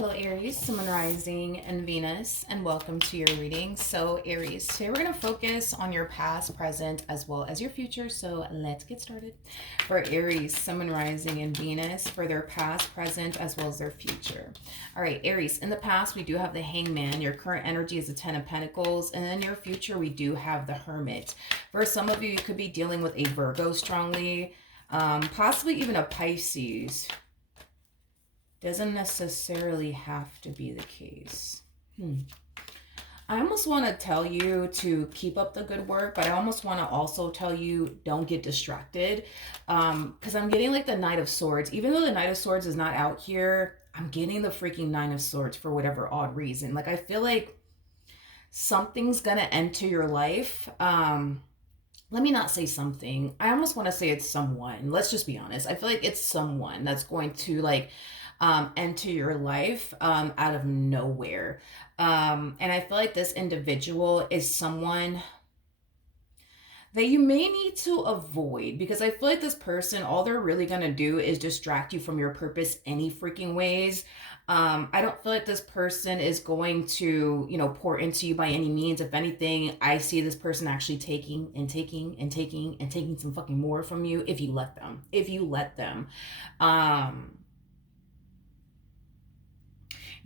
Hello, Aries, Sun, Rising, and Venus, and welcome to your reading. So, Aries, today we're going to focus on your past, present, as well as your future. So, let's get started. For Aries, Sun, Rising, and Venus, for their past, present, as well as their future. All right, Aries, in the past, we do have the Hangman. Your current energy is the Ten of Pentacles. And in your future, we do have the Hermit. For some of you, you could be dealing with a Virgo strongly, possibly even a Pisces. Doesn't necessarily have to be the case. I almost want to tell you to keep up the good work, but I almost want to also tell you don't get distracted. Because I'm getting like the Knight of Swords. Even though the Knight of Swords is not out here, I'm getting the freaking Nine of Swords for whatever odd reason. Like I feel like something's gonna enter your life. Let me not say something. I almost want to say it's someone. Let's just be honest. I feel like it's someone that's going to like enter your life out of nowhere. And I feel like this individual is someone that you may need to avoid, because I feel like this person, all they're really going to do is distract you from your purpose any freaking ways. I don't feel like this person is going to, pour into you by any means. If anything, I see this person actually taking and taking and taking and taking some fucking more from you if you let them. If you let them.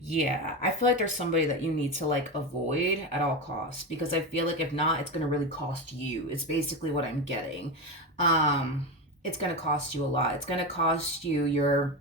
Yeah, I feel like there's somebody that you need to like avoid at all costs, because I feel like if not, it's going to really cost you. It's basically what I'm getting. It's going to cost you a lot. It's going to cost you your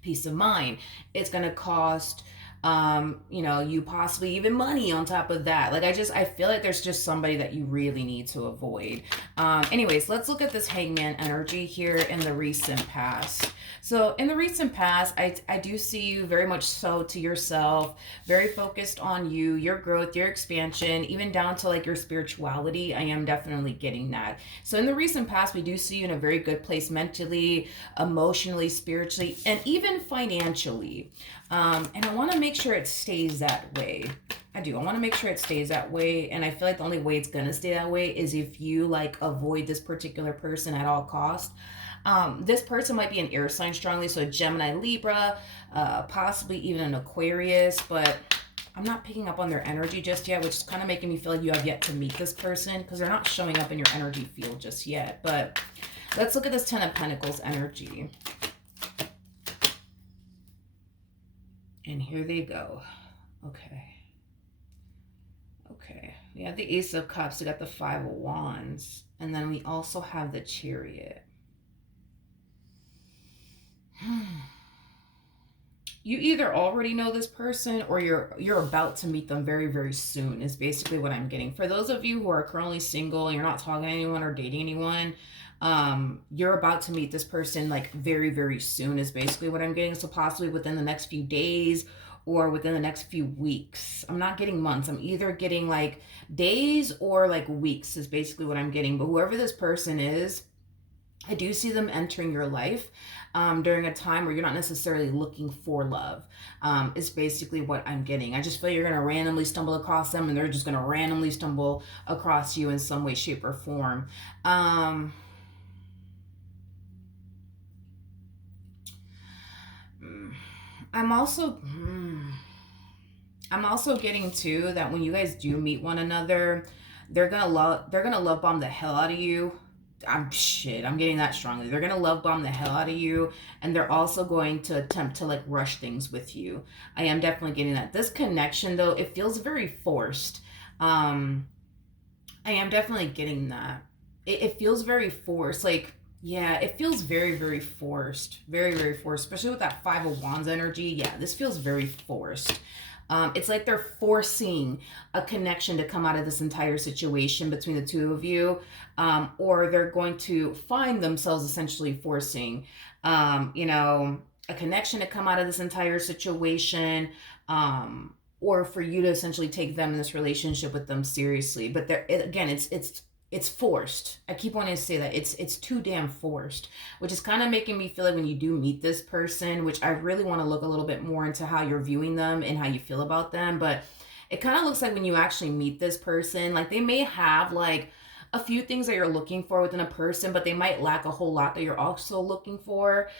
peace of mind. It's going to cost you possibly even money on top of that. Like I feel like there's just somebody that you really need to avoid. Anyways, let's look at this Hangman energy here in the recent past. So in the recent past, I do see you very much so to yourself, very focused on you, your growth, your expansion, even down to like your spirituality. I am definitely getting that. So in the recent past, we do see you in a very good place mentally, emotionally, spiritually, and even financially. And I want to make sure it stays that way. I do. I want to make sure it stays that way. And I feel like the only way it's going to stay that way is if you like avoid this particular person at all costs. This person might be an air sign strongly, so a Gemini, Libra, possibly even an Aquarius, but I'm not picking up on their energy just yet, which is kind of making me feel like you have yet to meet this person because they're not showing up in your energy field just yet. But let's look at this Ten of Pentacles energy. And here they go. Okay. We have the Ace of Cups. We got the Five of Wands. And then we also have the Chariot. You either already know this person or you're about to meet them very, very soon is basically what I'm getting. For those of you who are currently single and you're not talking to anyone or dating anyone, you're about to meet this person like very, very soon is basically what I'm getting. So possibly within the next few days or within the next few weeks. I'm not getting months. I'm either getting like days or like weeks is basically what I'm getting. But whoever this person is, I do see them entering your life during a time where you're not necessarily looking for love, is basically what I'm getting. I just feel you're going to randomly stumble across them and they're just going to randomly stumble across you in some way, shape, or form. I'm also getting too that when you guys do meet one another, they're gonna love bomb the hell out of you. I'm getting that strongly. They're gonna love bomb the hell out of you, and they're also going to attempt to like rush things with you. I am definitely getting that. This connection though, it feels very forced. I am definitely getting that. It feels very forced. Like, yeah, it feels very, very forced. Very, very forced. Especially with that Five of Wands energy. Yeah, this feels very forced. It's like they're forcing a connection to come out of this entire situation between the two of you, or they're going to find themselves essentially forcing, a connection to come out of this entire situation, or for you to essentially take them in this relationship with them seriously. But again, it's forced. I keep wanting to say that it's too damn forced, which is kind of making me feel like when you do meet this person, which I really want to look a little bit more into how you're viewing them and how you feel about them, but it kind of looks like when you actually meet this person, like they may have like a few things that you're looking for within a person, but they might lack a whole lot that you're also looking for.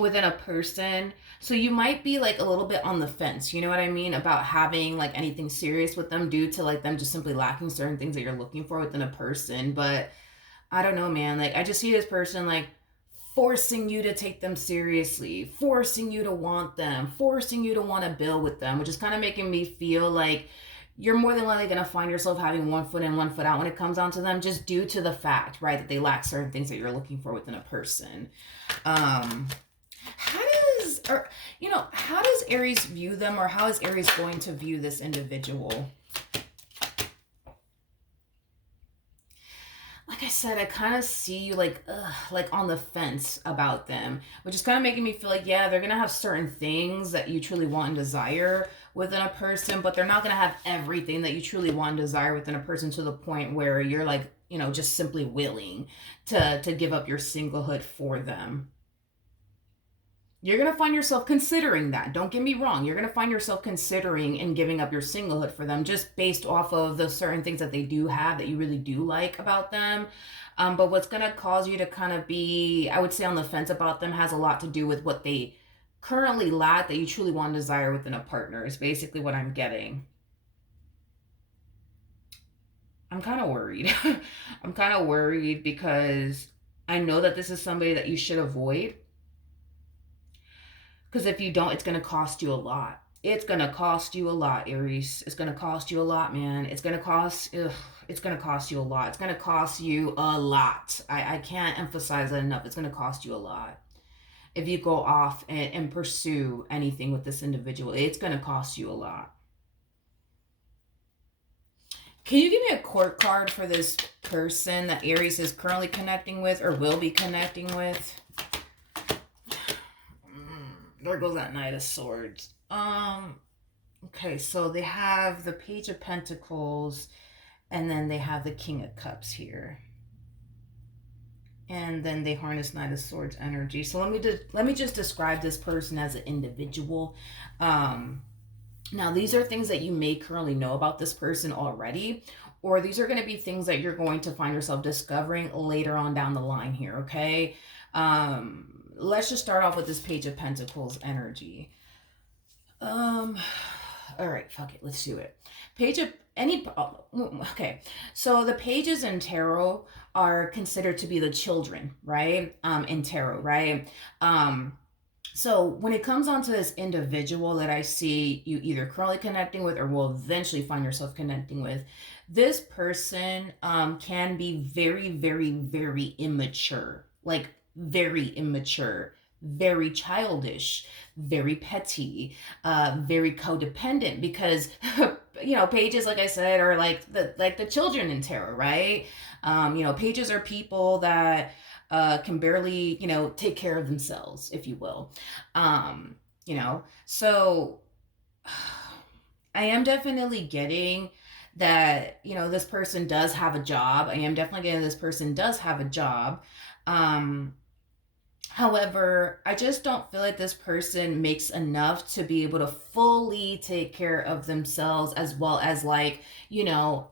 within a person. So you might be like a little bit on the fence, you know what I mean, about having like anything serious with them due to like them just simply lacking certain things that you're looking for within a person. But I don't know, man. Like, I just see this person like forcing you to take them seriously, forcing you to want them, forcing you to want to build with them, which is kind of making me feel like you're more than likely going to find yourself having one foot in, one foot out when it comes down to them, just due to the fact, right, that they lack certain things that you're looking for within a person. Um, how does, or, how does Aries view them, or how is Aries going to view this individual? Like I said, I kind of see you like on the fence about them, which is kind of making me feel like, yeah, they're gonna have certain things that you truly want and desire within a person, but they're not gonna have everything that you truly want and desire within a person to the point where you're like, just simply willing to give up your singlehood for them. You're going to find yourself considering that. Don't get me wrong. You're going to find yourself considering and giving up your singlehood for them just based off of the certain things that they do have that you really do like about them. But what's going to cause you to kind of be, I would say, on the fence about them has a lot to do with what they currently lack that you truly want and desire within a partner, is basically what I'm getting. I'm kind of worried. I'm kind of worried because I know that this is somebody that you should avoid. Because if you don't, it's going to cost you a lot. It's going to cost you a lot, Aries. It's going to cost you a lot, man. It's going to cost you a lot. It's going to cost you a lot. I can't emphasize that enough. It's going to cost you a lot. If you go off and pursue anything with this individual, it's going to cost you a lot. Can you give me a court card for this person that Aries is currently connecting with or will be connecting with? There goes that Knight of Swords. Okay, so they have the Page of Pentacles, and then they have the King of Cups here. And then they harness Knight of Swords energy. So let me just describe this person as an individual. Now, these are things that you may currently know about this person already, or these are going to be things that you're going to find yourself discovering later on down the line here, okay? Let's just start off with this Page of Pentacles energy. All right, fuck it, let's do it. Okay, so the pages in tarot are considered to be the children, right? In tarot, right? So when it comes onto this individual that I see you either currently connecting with or will eventually find yourself connecting with, this person can be very, very, very immature, like very immature, very childish, very petty, very codependent, because pages, like I said, are like the children in tarot, right? Pages are people that can barely, take care of themselves, if you will. So I am definitely getting that, this person does have a job. I am definitely getting this person does have a job. However, I just don't feel like this person makes enough to be able to fully take care of themselves as well as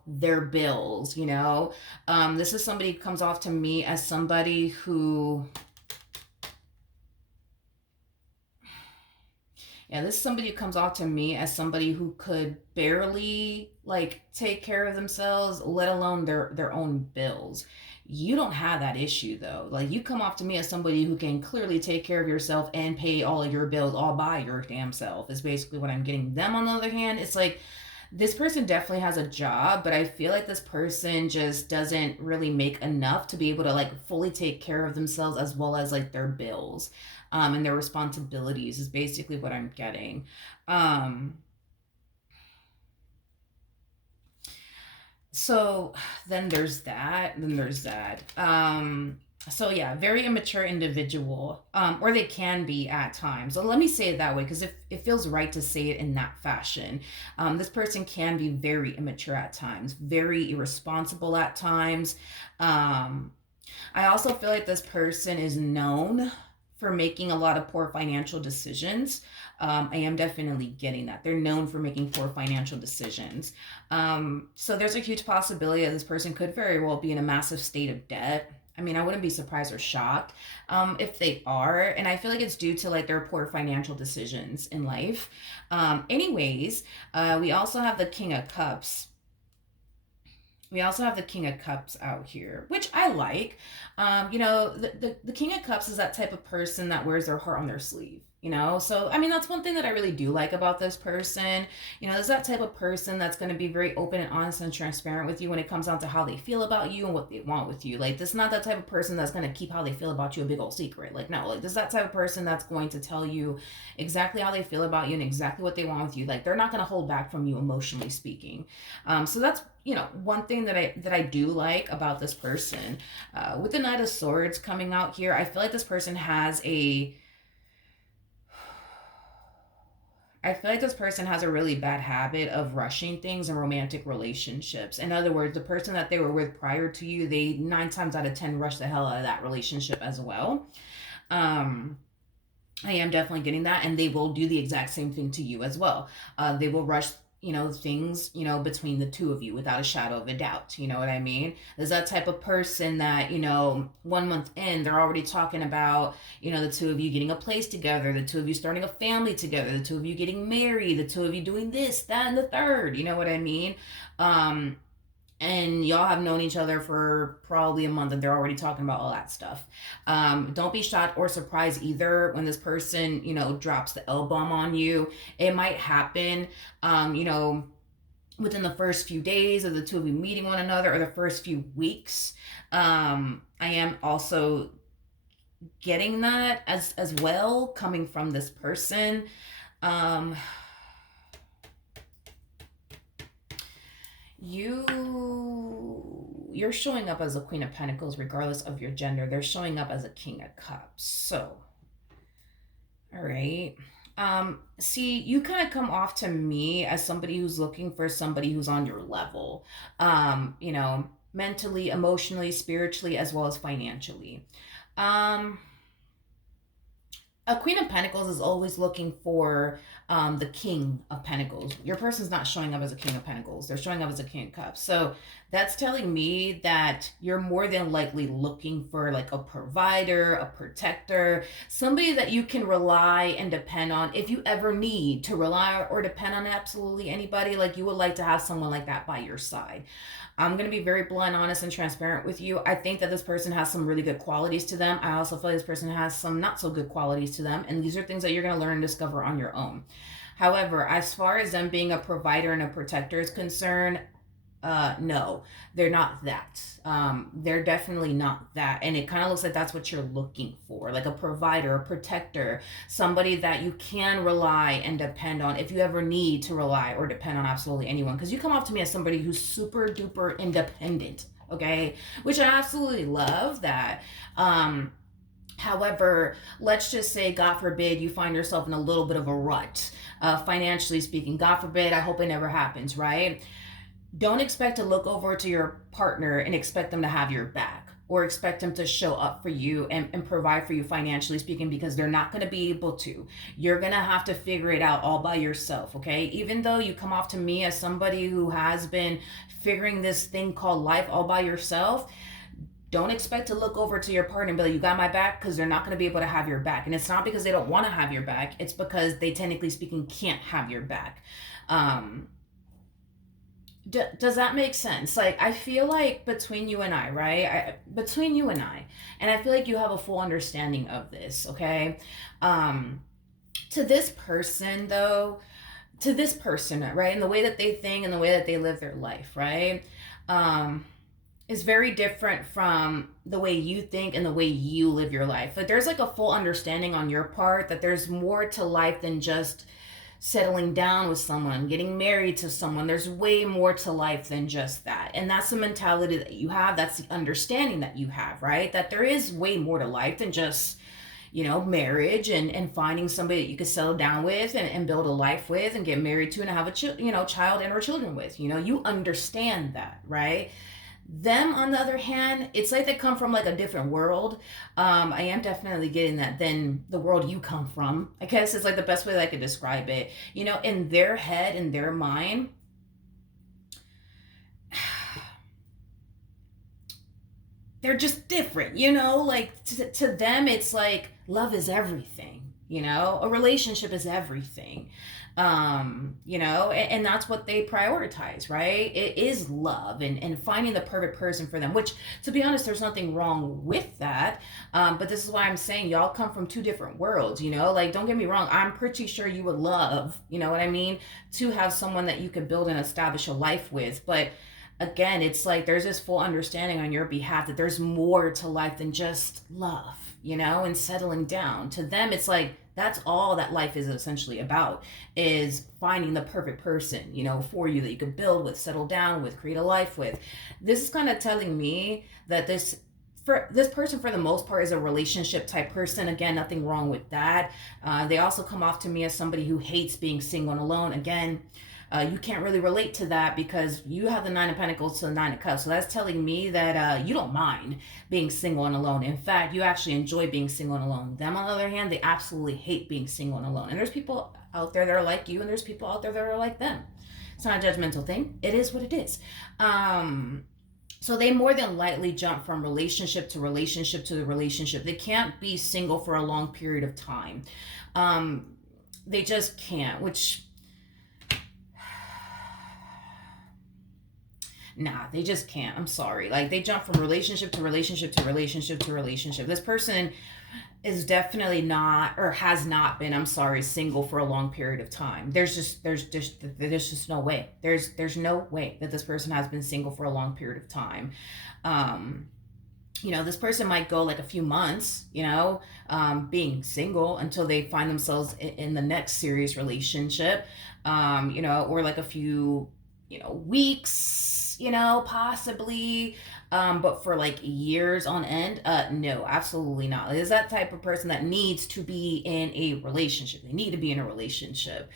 their bills. This is somebody who comes off to me as somebody who, yeah, this is somebody who comes off to me as somebody who could barely take care of themselves, let alone their own bills. You don't have that issue though. Like, you come off to me as somebody who can clearly take care of yourself and pay all of your bills all by your damn self, is basically what I'm getting. Them, on the other hand, it's like this person definitely has a job, but I feel like this person just doesn't really make enough to be able to fully take care of themselves as well as their bills and their responsibilities, is basically what I'm getting. So then there's that. So yeah, very immature individual, or they can be at times. So let me say it that way because it feels right to say it in that fashion. This person can be very immature at times, very irresponsible at times. I also feel like this person is known for making a lot of poor financial decisions. I am definitely getting that. They're known for making poor financial decisions. So there's a huge possibility that this person could very well be in a massive state of debt I mean, I wouldn't be surprised or shocked if they are. And I feel like it's due to like their poor financial decisions in life. Anyways, we also have the King of Cups. We also have the King of Cups out here, which I like. The King of Cups is that type of person that wears their heart on their sleeve. So I mean, that's one thing that I really do like about this person. There's that type of person that's going to be very open and honest and transparent with you when it comes down to how they feel about you and what they want with you. Like, this is not that type of person that's going to keep how they feel about you a big old secret. Like, no, like, this is that type of person that's going to tell you exactly how they feel about you and exactly what they want with you. Like, they're not going to hold back from you emotionally speaking. So that's one thing that I do like about this person. With the Knight of Swords coming out here, I feel like this person has a I feel like this person has a really bad habit of rushing things in romantic relationships. In other words, the person that they were with prior to you, they 9 times out of 10 rush the hell out of that relationship as well. Um, I am definitely getting that, and they will do the exact same thing to you as well. They will rush, things, between the two of you without a shadow of a doubt. You know what I mean? There's that type of person that, 1 month in, they're already talking about, the two of you getting a place together, the two of you starting a family together, the two of you getting married, the two of you doing this, that, and the third. You know what I mean? Um, and y'all have known each other for probably a month and they're already talking about all that stuff. Don't be shocked or surprised either when this person, drops the L bomb on you. It might happen, within the first few days of the two of you meeting one another or the first few weeks. I am also getting that as well coming from this person. Um, you're showing up as a Queen of Pentacles regardless of your gender. They're showing up as a King of Cups. So, all right. See, you kind of come off to me as somebody who's looking for somebody who's on your level. Mentally, emotionally, spiritually, as well as financially. Um, a Queen of Pentacles is always looking for the King of Pentacles. Your person's not showing up as a King of Pentacles. They're showing up as a King of Cups. So that's telling me that you're more than likely looking for like a provider, a protector, somebody that you can rely and depend on. If you ever need to rely or depend on absolutely anybody, like, you would like to have someone like that by your side. I'm going to be very blunt, honest, and transparent with you. I think that this person has some really good qualities to them. I also feel like this person has some not so good qualities to them. And these are things that you're going to learn and discover on your own. However, as far as them being a provider and a protector is concerned, no, they're not that. They're definitely not that. And it kind of looks like that's what you're looking for, like a provider, a protector, somebody that you can rely and depend on if you ever need to rely or depend on absolutely anyone. Because you come off to me as somebody who's super duper independent, okay? Which I absolutely love that. However, let's just say, God forbid, you find yourself in a little bit of a rut, financially speaking. God forbid, I hope it never happens, right? Don't expect to look over to your partner and expect them to have your back or expect them to show up for you and provide for you financially speaking, because they're not going to be able to. You're going to have to figure it out all by yourself, okay? Even though you come off to me as somebody who has been figuring this thing called life all by yourself, don't expect to look over to your partner and be like, you got my back, because they're not going to be able to have your back. And it's not because they don't want to have your back. It's because they, technically speaking, can't have your back. Does that make sense? Like, I feel like between you and I, right? Between you and I feel like you have a full understanding of this, okay? To this person, though, right, and the way that they think and the way that they live their life, right, is very different from the way you think and the way you live your life. Like, there's like a full understanding on your part that there's more to life than just settling down with someone, getting married to someone. There's way more to life than just that. And that's the mentality that you have. That's the understanding that you have, right? That there is way more to life than just, marriage and finding somebody that you could settle down with and build a life with and get married to and have a child and or children with. You understand that, right? Them, on the other hand, it's like they come from like a different world. I am definitely getting that than the world you come from. I guess it's like the best way that I could describe it. In their head, in their mind, they're just different, you know? Like to them, it's like love is everything, you know? A relationship is everything. You know, and that's what they prioritize, right? It is love and finding the perfect person for them, which to be honest, there's nothing wrong with that. But this is why I'm saying y'all come from two different worlds, you know? Like, don't get me wrong, I'm pretty sure you would love, you know what I mean, to have someone that you could build and establish a life with. But again, it's like there's this full understanding on your behalf that there's more to life than just love, you know, and settling down. To them, it's like that's all that life is essentially about, is finding the perfect person, you know, for you that you can build with, settle down with, create a life with. This is kind of telling me that for this person for the most part is a relationship type person. Again, nothing wrong with that. They also come off to me as somebody who hates being single and alone. Again, you can't really relate to that because you have the Nine of Pentacles to the Nine of Cups. So that's telling me that you don't mind being single and alone. In fact, you actually enjoy being single and alone. Them, on the other hand, they absolutely hate being single and alone. And there's people out there that are like you, and there's people out there that are like them. It's not a judgmental thing. It is what it is. So they more than likely jump from relationship to relationship to the relationship. They can't be single for a long period of time. They just can't, which nah, they just can't. I'm sorry. Like they jump from relationship to relationship to relationship to relationship. This person is definitely not, or has not been, I'm sorry, single for a long period of time. There's just no way. There's no way that this person has been single for a long period of time. You know, this person might go like a few months, you know, being single until they find themselves in the next serious relationship, you know, or like a few, you know, weeks, you know, possibly. But for like years on end, no, absolutely not. Is that type of person that needs to be in a relationship. They need to be in a relationship.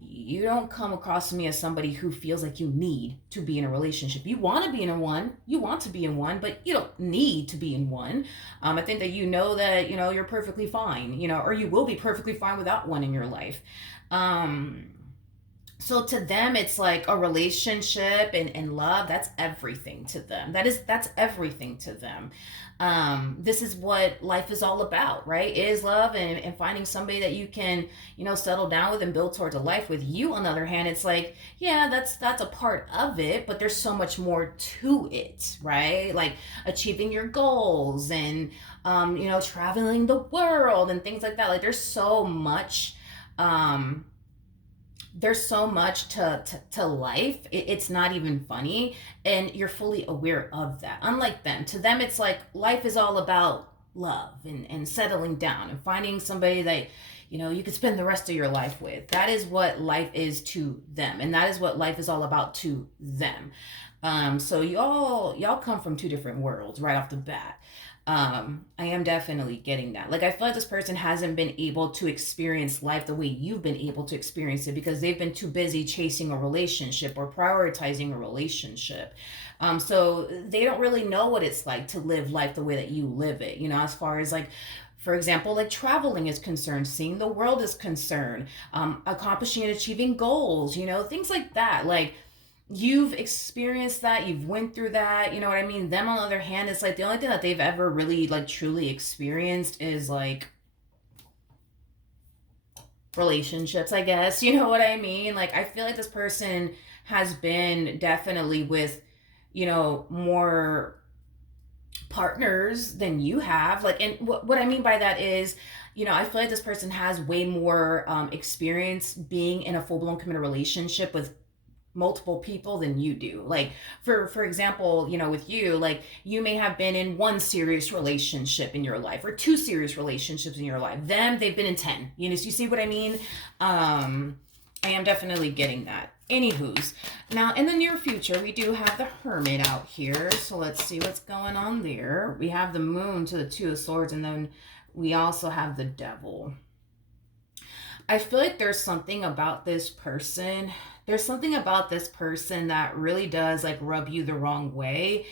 You don't come across to me as somebody who feels like you need to be in a relationship. You want to be in a one, you want to be in one, but you don't need to be in one. I think that you know that, you know, you're perfectly fine, you know, or you will be perfectly fine without one in your life. So to them it's like a relationship and love, that's everything to them. That's everything to them. This is what life is all about, right? It is love and finding somebody that you can, you know, settle down with and build towards a life with. You on the other hand, it's like, yeah, that's a part of it, but there's so much more to it, right? Like achieving your goals and you know, traveling the world and things like that. Like um there's so much to life. It's not even funny, and you're fully aware of that. Unlike them, to them it's like life is all about love and settling down and finding somebody that, you know, you could spend the rest of your life with. That is what life is to them, and that is what life is all about to them. So y'all come from two different worlds right off the bat. I am definitely getting that. Like, I feel like this person hasn't been able to experience life the way you've been able to experience it because they've been too busy chasing a relationship or prioritizing a relationship. So they don't really know what it's like to live life the way that you live it, you know, as far as like, for example, like traveling is concerned, seeing the world is concerned, accomplishing and achieving goals, you know, things like that. Like, you've experienced that, you've went through that, you know what I mean. Them on the other hand, it's like the only thing that they've ever really like truly experienced is like relationships, I guess. You know what I mean? Like, I feel like this person has been definitely with, you know, more partners than you have. Like, and what I mean by that is, you know, I feel like this person has way more experience being in a full-blown committed relationship with multiple people than you do. Like, for example, you know, with you, like, you may have been in one serious relationship in your life or two serious relationships in your life. Them, they've been in 10. You know, so you see what I mean? I am definitely getting that. Anywho's, now in the near future, we do have the Hermit out here. So let's see what's going on there. We have the Moon to the Two of Swords, and then we also have the Devil. I feel like there's something about this person. There's something about this person that really does like rub you the wrong way.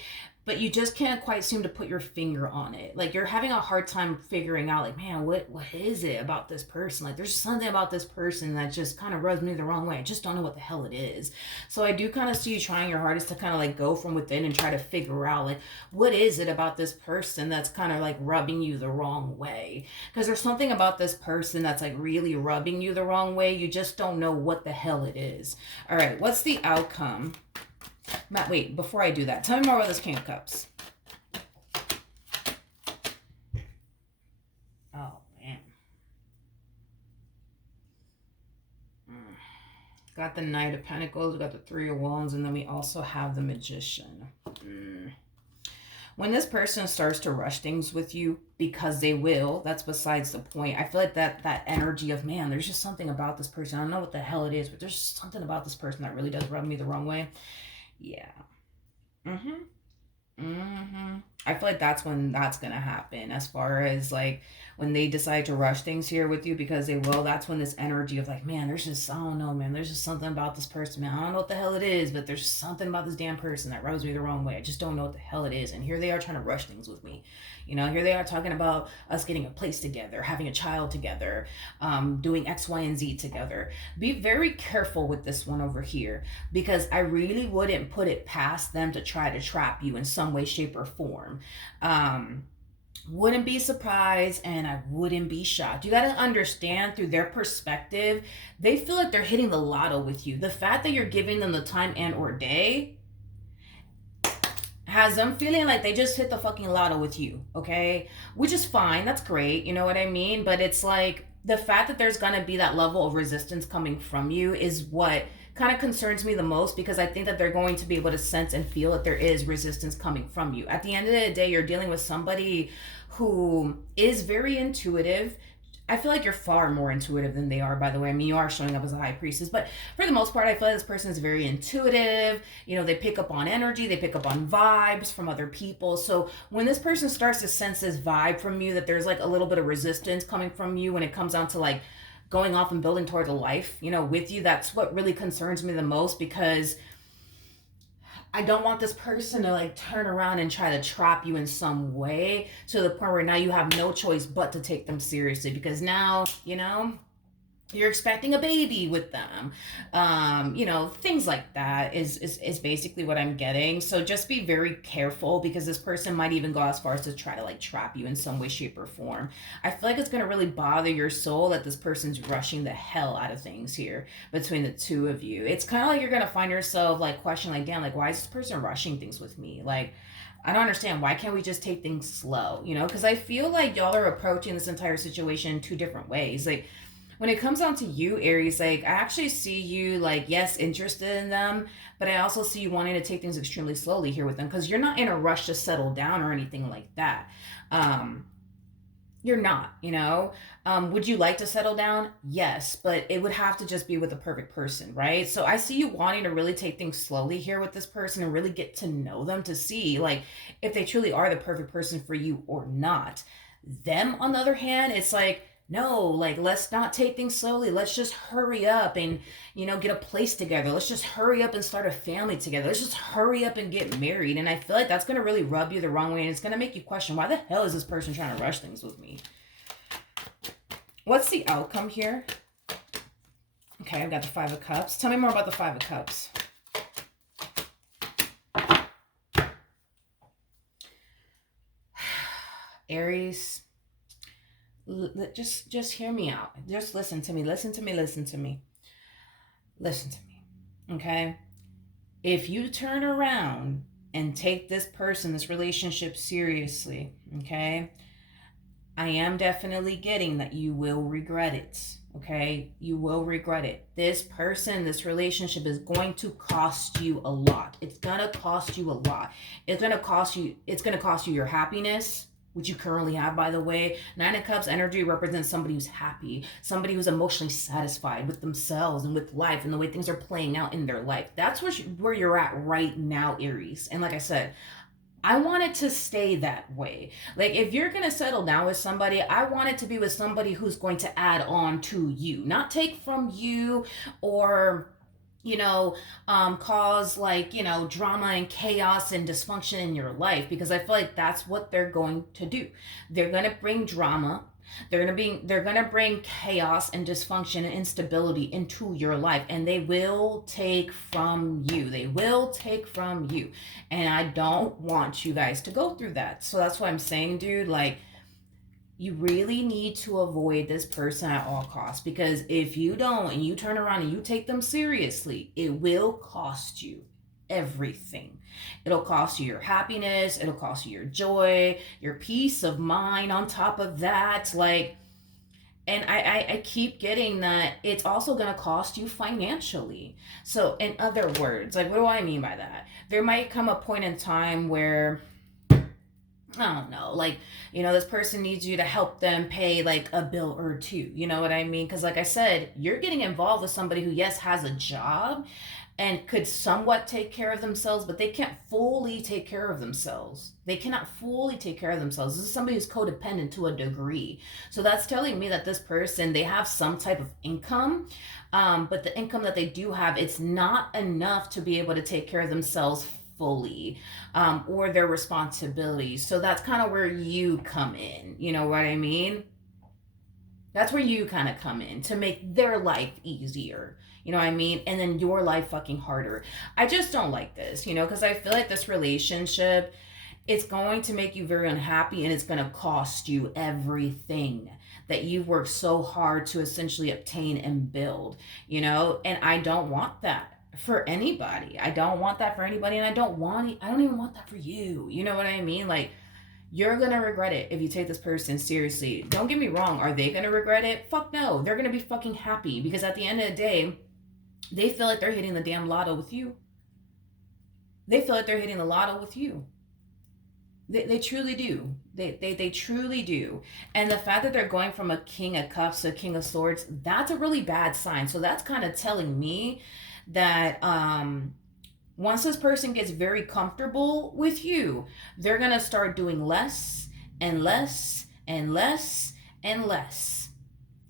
but you just can't quite seem to put your finger on it. Like you're having a hard time figuring out, like, man, what is it about this person? Like there's something about this person that just kind of rubs me the wrong way. I just don't know what the hell it is. So I do kind of see you trying your hardest to kind of like go from within and try to figure out, like, what is it about this person that's kind of like rubbing you the wrong way? Because there's something about this person that's like really rubbing you the wrong way. You just don't know what the hell it is. All right, what's the outcome? Matt, wait, before I do that, tell me more about this King of Cups. Oh, man. Got the Knight of Pentacles, we got the Three of Wands, and then we also have the Magician. When this person starts to rush things with you, because they will, that's besides the point. I feel like that energy of, man, there's just something about this person. I don't know what the hell it is, but there's something about this person that really does rub me the wrong way. Yeah. I feel like that's when that's gonna happen, as far as like when they decide to rush things here with you, because they will. That's when this energy of like, man, there's just, I don't know, man, there's just something about this person, man. I don't know what the hell it is, but there's something about this damn person that rubs me the wrong way. I just don't know what the hell it is. And here they are trying to rush things with me. You know, here they are talking about us getting a place together, having a child together, doing X, Y, and Z together. Be very careful with this one over here, because I really wouldn't put it past them to try to trap you in some way, shape, or form. Wouldn't be surprised, and I wouldn't be shocked. You got to understand, through their perspective, they feel like they're hitting the lotto with you. The fact that you're giving them the time and or day has them feeling like they just hit the fucking lotto with you, okay? Which is fine, that's great, you know what I mean? But it's like, the fact that there's gonna be that level of resistance coming from you is what kind of concerns me the most, because I think that they're going to be able to sense and feel that there is resistance coming from you. At the end of the day, you're dealing with somebody who is very intuitive. I feel like you're far more intuitive than they are, by the way. I mean, you are showing up as a high priestess, but for the most part, I feel like this person is very intuitive. You know, they pick up on energy, they pick up on vibes from other people. So when this person starts to sense this vibe from you, that there's like a little bit of resistance coming from you when it comes down to like going off and building toward a life, you know, with you, that's what really concerns me the most, because I don't want this person to like turn around and try to trap you in some way, to the point where now you have no choice but to take them seriously, because now, you know, you're expecting a baby with them. You know, things like that is basically what I'm getting. So just be very careful, because this person might even go as far as to try to like trap you in some way, shape, or form. I feel like it's gonna really bother your soul that this person's rushing the hell out of things here between the two of you. It's kind of like you're gonna find yourself like questioning, like, damn, like, why is this person rushing things with me? Like, I don't understand. Why can't we just take things slow? You know, because I feel like y'all are approaching this entire situation in two different ways. Like, when it comes down to you, Aries, like, I actually see you, like, yes, interested in them, but I also see you wanting to take things extremely slowly here with them, because you're not in a rush to settle down or anything like that. Um, you're not, you know. Would you like to settle down? Yes, but it would have to just be with the perfect person, right? So I see you wanting to really take things slowly here with this person and really get to know them, to see, like, if they truly are the perfect person for you or not. Them, on the other hand, it's like, no, like, let's not take things slowly. Let's just hurry up and, you know, get a place together. Let's just hurry up and start a family together. Let's just hurry up and get married. And I feel like that's going to really rub you the wrong way. And it's going to make you question, why the hell is this person trying to rush things with me? What's the outcome here? Okay, I've got the Five of Cups. Tell me more about the Five of Cups. Aries, just hear me out. Just listen to me. Listen to me. Listen to me. Listen to me. Okay? If you turn around and take this person, this relationship seriously, okay? I am definitely getting that you will regret it. Okay? You will regret it. This person, this relationship is going to cost you a lot. It's gonna cost you a lot. It's gonna cost you your happiness, which you currently have, by the way. Nine of Cups energy represents somebody who's happy, somebody who's emotionally satisfied with themselves and with life and the way things are playing out in their life. That's where you're at right now, Aries. And like I said, I want it to stay that way. Like, if you're going to settle down with somebody, I want it to be with somebody who's going to add on to you, not take from you, or, you know, cause like, drama and chaos and dysfunction in your life, because I feel like that's what they're going to do. They're going to bring drama. They're going to bring chaos and dysfunction and instability into your life, and they will take from you. They will take from you. And I don't want you guys to go through that. So that's what I'm saying, dude. Like, you really need to avoid this person at all costs, because if you don't and you turn around and you take them seriously, it will cost you everything. It'll cost you your happiness, it'll cost you your joy, your peace of mind on top of that. Like, and I keep getting that it's also going to cost you financially. So, in other words, like, what do I mean by that? There might come a point in time where, I don't know, like, this person needs you to help them pay like a bill or two. You know what I mean? Because, like I said, you're getting involved with somebody who, yes, has a job and could somewhat take care of themselves, but they can't fully take care of themselves. They cannot fully take care of themselves. This is somebody who's codependent to a degree. So that's telling me that this person, they have some type of income, but the income that they do have, it's not enough to be able to take care of themselves fully, or their responsibilities. So that's kind of where you come in. You know what I mean? That's where you kind of come in to make their life easier. You know what I mean? And then your life fucking harder. I just don't like this, because I feel like this relationship, it's going to make you very unhappy, and it's going to cost you everything that you've worked so hard to essentially obtain and build, and I don't want that for anybody. I don't want that for anybody, and I don't even want that for you. You know what I mean? Like, you're gonna regret it if you take this person seriously. Don't get me wrong. Are they gonna regret it? Fuck no. They're gonna be fucking happy, because at the end of the day, they feel like they're hitting the damn lotto with you. They feel like they're hitting the lotto with you. They truly do. They truly do. And the fact that they're going from a king of cups to a king of swords, that's a really bad sign. So that's kind of telling me that, once this person gets very comfortable with you, they're going to start doing less and less and less and less.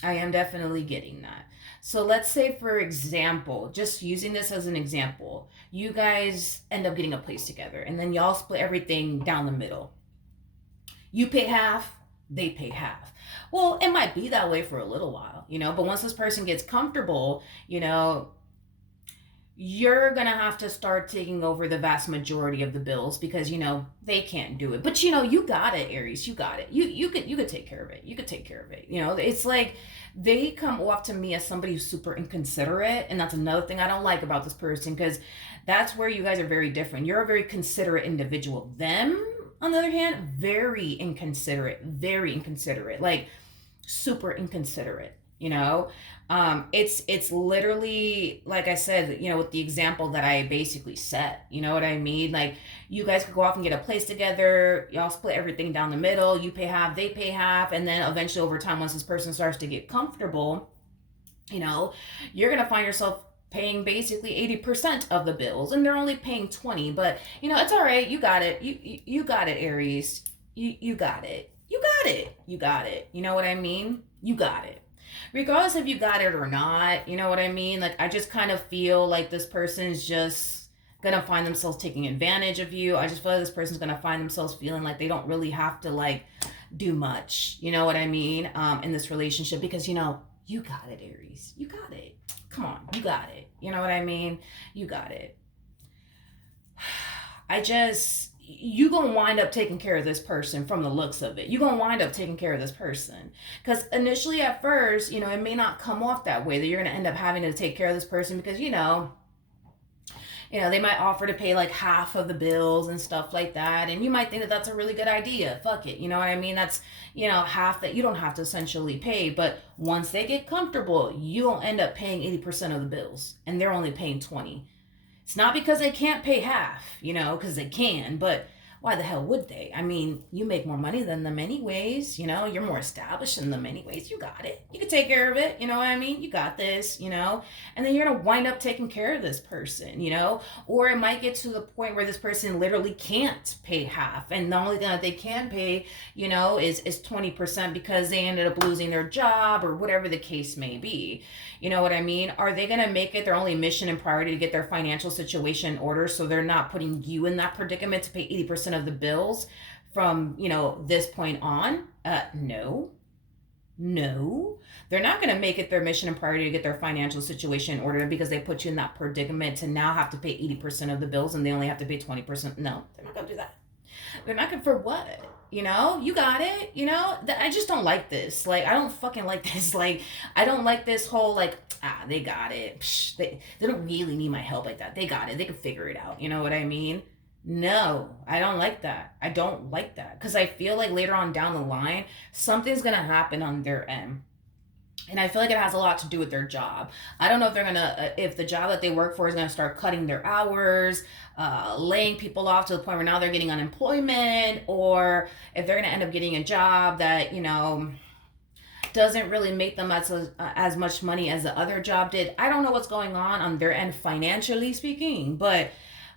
I am definitely getting that. So let's say, for example, just using this as an example, you guys end up getting a place together, and then y'all split everything down the middle. You pay half, they pay half. Well, it might be that way for a little while, but once this person gets comfortable, you're gonna have to start taking over the vast majority of the bills, because they can't do it. But you got it, Aries. You got it. You could take care of it. You could take care of it. It's like they come off to me as somebody who's super inconsiderate, and that's another thing I don't like about this person, because that's where you guys are very different. You're a very considerate individual. Them, on the other hand, very inconsiderate, like super inconsiderate. It's literally, like I said, with the example that I basically set. You know what I mean? Like, you guys could go off and get a place together, y'all split everything down the middle, you pay half, they pay half, and then eventually over time, once this person starts to get comfortable, you're gonna find yourself paying basically 80% of the bills, and they're only paying 20. But it's all right. You got it. You got it, Aries. You got it. You got it. You got it. You know what I mean? You got it. Regardless if you got it or not, you know what I mean? Like, I just kind of feel like this person's just gonna find themselves taking advantage of you. I just feel like this person's gonna find themselves feeling like they don't really have to, like, do much, you know what I mean, in this relationship, because you got it, Aries. You got it. Come on, you got it. You know what I mean? You got it. You gonna wind up taking care of this person from the looks of it. You gonna wind up taking care of this person, because initially, at first, it may not come off that way, that you're gonna end up having to take care of this person, because they might offer to pay like half of the bills and stuff like that, and you might think that that's a really good idea. Fuck it, you know what I mean? That's half that you don't have to essentially pay. But once they get comfortable, you'll end up paying 80% of the bills, and they're only paying 20. It's not because they can't pay half, because they can, but Why the hell would they? I mean, you make more money than them anyways, you know, you're more established than them anyways. You got it. You can take care of it, you know what I mean? You got this, you know? And then you're gonna wind up taking care of this person, you know? Or it might get to the point where this person literally can't pay half. And the only thing that they can pay, you know, is 20% because they ended up losing their job or whatever the case may be. You know what I mean? Are they going to make it their only mission and priority to get their financial situation in order so they're not putting you in that predicament to pay 80% of the bills from, you know, this point on? No. No, they're not going to make it their mission and priority to get their financial situation in order because they put you in that predicament to now have to pay 80% of the bills and they only have to pay 20%. No, they're not going to do that. They're not good for what? You know, you got it. You know, I just don't like this. Like, I don't fucking like this. Like, I don't like this whole, like, they got it. Psh, they don't really need my help like that. They got it. They can figure it out. You know what I mean? No, I don't like that. I don't like that. Because I feel like later on down the line, something's going to happen on their end. And I feel like it has a lot to do with their job. I don't know if they're gonna, if the job that they work for is gonna start cutting their hours, laying people off to the point where now they're getting unemployment, or if they're gonna end up getting a job that, you know, doesn't really make them as much money as the other job did. I don't know what's going on their end financially speaking, but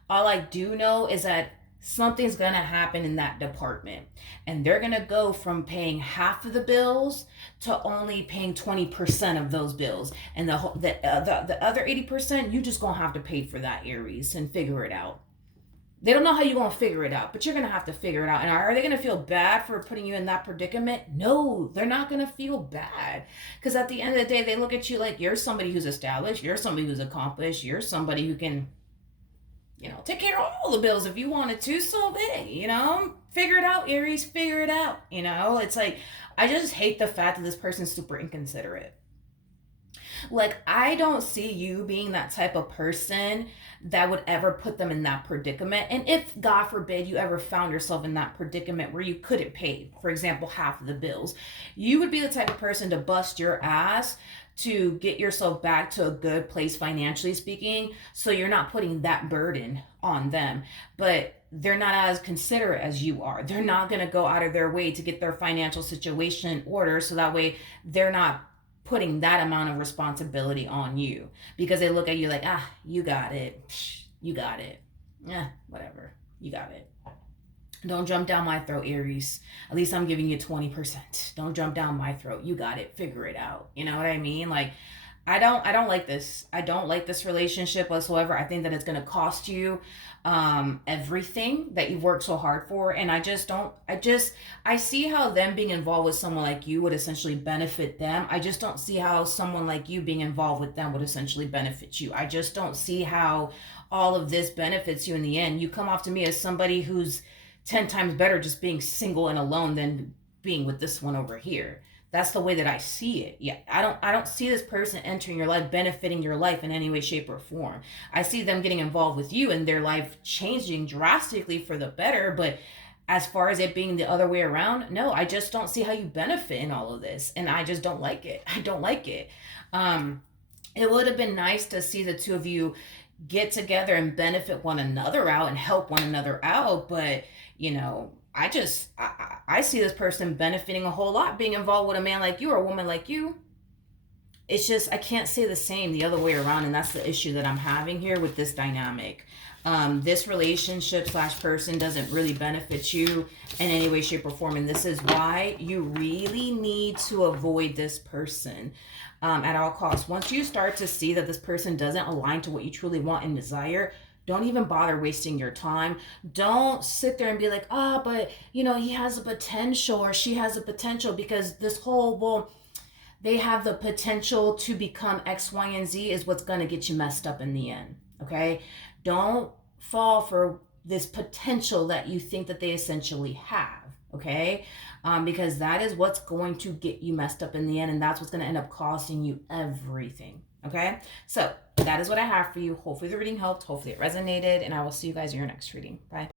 all I do know is that something's going to happen in that department. And they're going to go from paying half of the bills to only paying 20% of those bills. And the other 80%, you just going to have to pay for that, Aries, and figure it out. They don't know how you're going to figure it out, but you're going to have to figure it out. And are they going to feel bad for putting you in that predicament? No, they're not going to feel bad. Because at the end of the day, they look at you like you're somebody who's established, you're somebody who's accomplished, you're somebody who can, you know, take care of all the bills if you wanted to. So, hey, you know, figure it out, Aries, figure it out. You know, it's like, I just hate the fact that this person's super inconsiderate. Like, I don't see you being that type of person that would ever put them in that predicament. And if, God forbid, you ever found yourself in that predicament where you couldn't pay, for example, half of the bills, you would be the type of person to bust your ass to get yourself back to a good place financially speaking, so you're not putting that burden on them. But they're not as considerate as you are. They're not going to go out of their way to get their financial situation in order so that way they're not putting that amount of responsibility on you because they look at you like, you got it. You got it. Yeah, whatever. You got it. Don't jump down my throat, Aries. At least I'm giving you 20%. Don't jump down my throat. You got it. Figure it out. You know what I mean? Like, I don't like this. I don't like this relationship whatsoever. I think that it's going to cost you everything that you've worked so hard for. And I see how them being involved with someone like you would essentially benefit them. I just don't see how someone like you being involved with them would essentially benefit you. I just don't see how all of this benefits you in the end. You come off to me as somebody who's 10 times better just being single and alone than being with this one over here. That's the way that I see it. Yeah, I don't see this person entering your life, benefiting your life in any way, shape, or form. I see them getting involved with you and their life changing drastically for the better. But as far as it being the other way around, no, I just don't see how you benefit in all of this. And I just don't like it. I don't like it. It would have been nice to see the two of you get together and benefit one another out and help one another out. But, you know, I see this person benefiting a whole lot being involved with a man like you or a woman like you. It's just, I can't say the same the other way around. And that's the issue that I'm having here with this dynamic. This relationship / person doesn't really benefit you in any way, shape, or form. And this is why you really need to avoid this person at all costs. Once you start to see that this person doesn't align to what you truly want and desire, don't even bother wasting your time. Don't sit there and be like, but, you know, he has a potential or she has a potential, because this whole, well, they have the potential to become X, Y, and Z is what's going to get you messed up in the end. Okay? Don't fall for this potential that you think that they essentially have. Okay? Because that is what's going to get you messed up in the end. And that's what's going to end up costing you everything. Okay? So that is what I have for you. Hopefully the reading helped. Hopefully it resonated. And I will see you guys in your next reading. Bye.